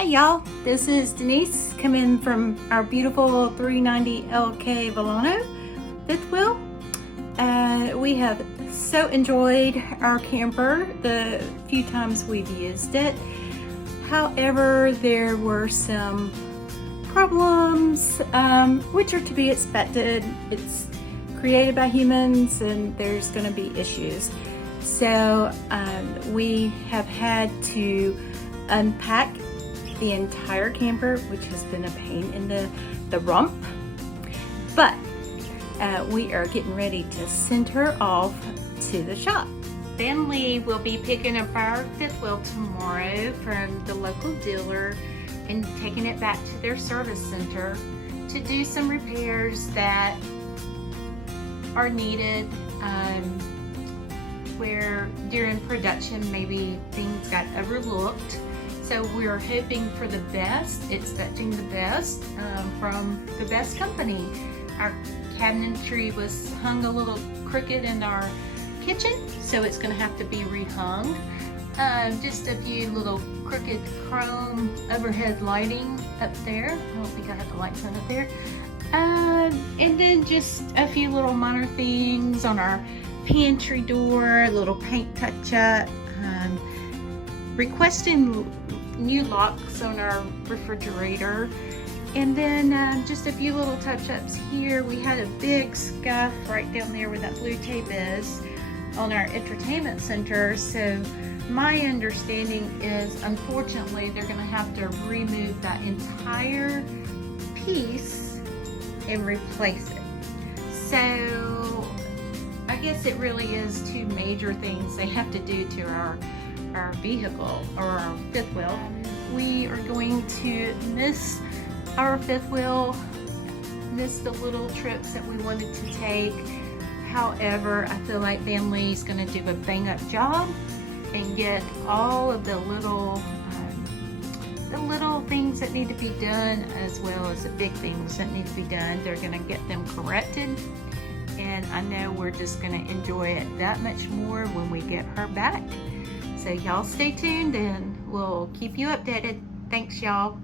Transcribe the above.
Hey y'all, this is Denise coming from our beautiful 390LK Vilano fifth wheel. We have so enjoyed our camper the few times we've used it. However, there were some problems, which are to be expected. It's created by humans and there's going to be issues. So we have had to unpack the entire camper, which has been a pain in the rump, but we are getting ready to send her off to the shop. Vanleigh will be picking up our fifth wheel tomorrow from the local dealer and taking it back to their service center to do some repairs that are needed, where during production maybe things got overlooked. So we're hoping for the best, expecting the best from the best company. Our cabinetry was hung a little crooked in our kitchen, so it's going to have to be rehung. Just a few little crooked chrome overhead lighting up there. I don't think I have the lights on up there. And then just a few little minor things on our pantry door, a little paint touch-up, requesting new locks on our refrigerator, and then just a few little touch-ups here. We had a big scuff right down there where that blue tape is on our entertainment center, so my understanding is unfortunately they're going to have to remove that entire piece and replace it. So I guess it really is two major things they have to do to our vehicle or our fifth wheel. We are going to miss our fifth wheel, miss the little trips that we wanted to take. However, I feel like Vanleigh's going to do a bang-up job and get all of the little things that need to be done, as well as the big things that need to be done. They're going to get them corrected, and I know we're just going to enjoy it that much more when we get her back. So y'all stay tuned and we'll keep you updated. Thanks y'all.